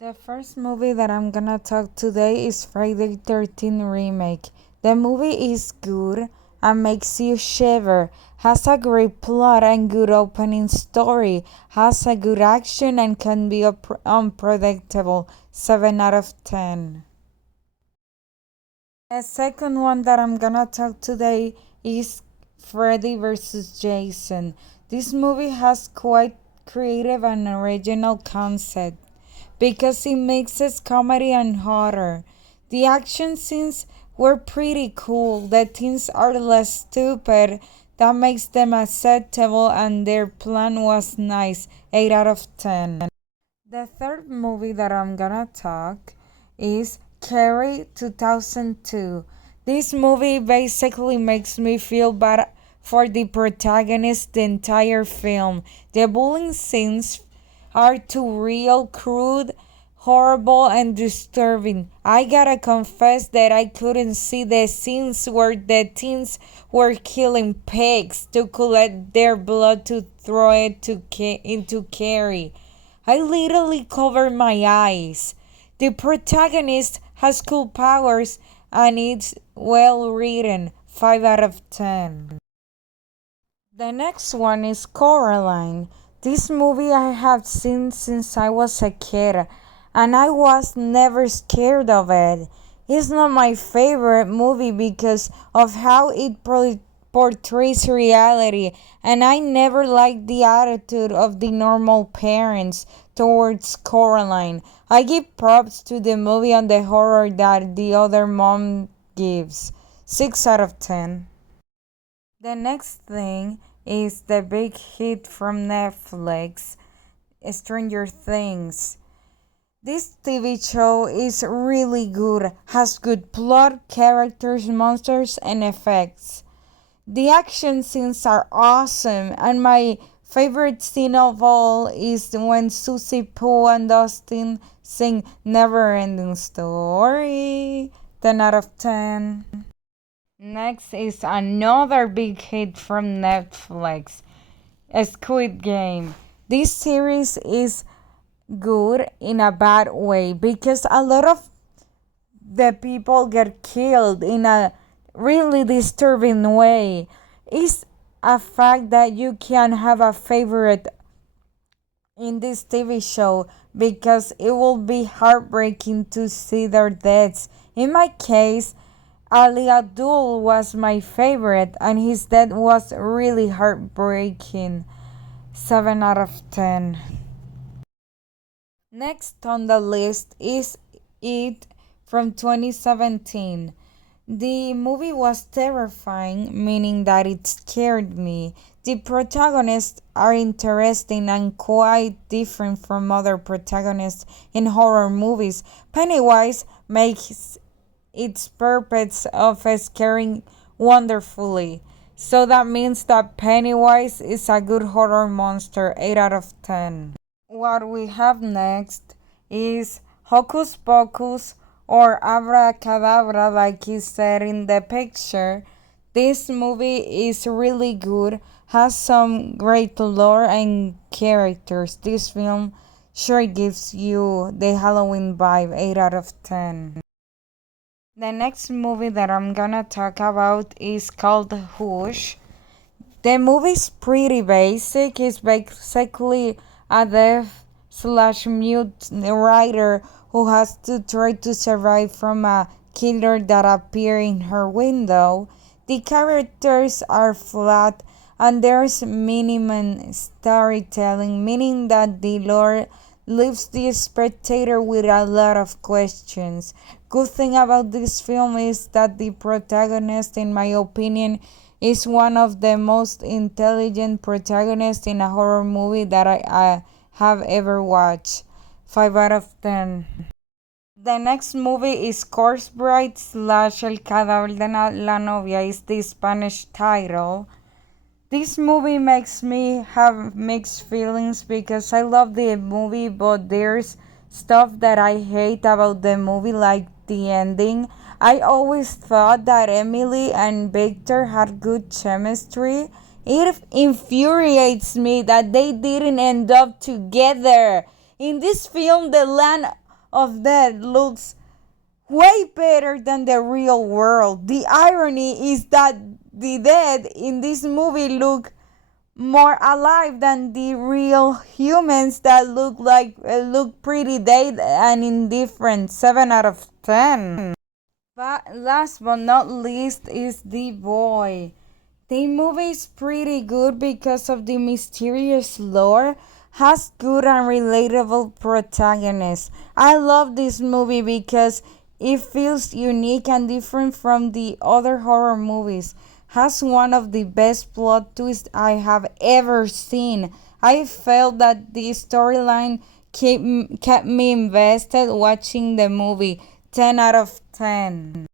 The first movie that I'm gonna talk today is Friday 13 remake. The movie is good and makes you shiver, has a great plot and good opening story, has a good action and can be unpredictable. 7 out of 10. The second one that I'm gonna talk today is Freddy vs. Jason. This movie has quite creative and original concept because it mixes comedy and horror. The action scenes were pretty cool. The teens are less stupid. That makes them acceptable, and their plan was nice. 8 out of 10. The third movie that I'm gonna talk is Carrie 2002. This movie basically makes me feel bad for the protagonist the entire film. The bullying scenes are too real, crude, horrible, and disturbing. I gotta confess that I couldn't see the scenes where the teens were killing pigs to collect their blood to throw it into Carrie. I literally covered my eyes. The protagonist has cool powers and it's well written. 5 out of 10. The next one is Coraline. This movie I have seen since I was a kid and I was never scared of it. It's not my favorite movie because of how it portrays reality, and I never liked the attitude of the normal parents towards Coraline. I give props to the movie on the horror that the other mom gives. 6 out of 10. The next thing is the big hit from Netflix, Stranger Things. This TV show is really good, has good plot, characters, monsters, and effects. The action scenes are awesome, and my favorite scene of all is when Susie, Pooh, and Dustin sing Never Ending Story. 10 out of 10. Next is another big hit from Netflix, Squid Game. This series is good in a bad way because a lot of the people get killed in a really disturbing way. It's a fact that you can have a favorite in this TV show because it will be heartbreaking to see their deaths. In my case, Ali Abdul was my favorite and his death was really heartbreaking. 7 out of 10. Next on the list is It from 2017. The movie was terrifying, meaning that it scared me. The protagonists are interesting and quite different from other protagonists in horror movies. Pennywise makes its purpose of scaring wonderfully. So that means that Pennywise is a good horror monster. 8 out of 10. What we have next is Hocus Pocus or Abracadabra, like he said in the picture. This movie is really good, has some great lore and characters. This film sure gives you the Halloween vibe. 8 out of 10. The next movie that I'm gonna talk about is called Hush. The movie is pretty basic. It's basically a deaf/mute writer who has to try to survive from a killer that appears in her window. The characters are flat and there's minimum storytelling, meaning that the lore leaves the spectator with a lot of questions. Good thing about this film is that the protagonist, in my opinion, is one of the most intelligent protagonists in a horror movie that I have ever watched. 5 out of 10. The next movie is Corpse Bride / El Cadáver de la Novia is the Spanish title. This movie makes me have mixed feelings because I love the movie, but there's stuff that I hate about the movie, like the ending. I always thought that Emily and Victor had good chemistry. It infuriates me that they didn't end up together. In this film, the land of dead looks way better than the real world. The irony is that the dead in this movie look more alive than the real humans that look pretty dead and indifferent. 7 out of 10. But last but not least is The Boy. The movie is pretty good because of the mysterious lore, has good and relatable protagonists. I love this movie because it feels unique and different from the other horror movies. Has one of the best plot twists I have ever seen. I felt that the storyline kept me invested watching the movie. 10 out of 10.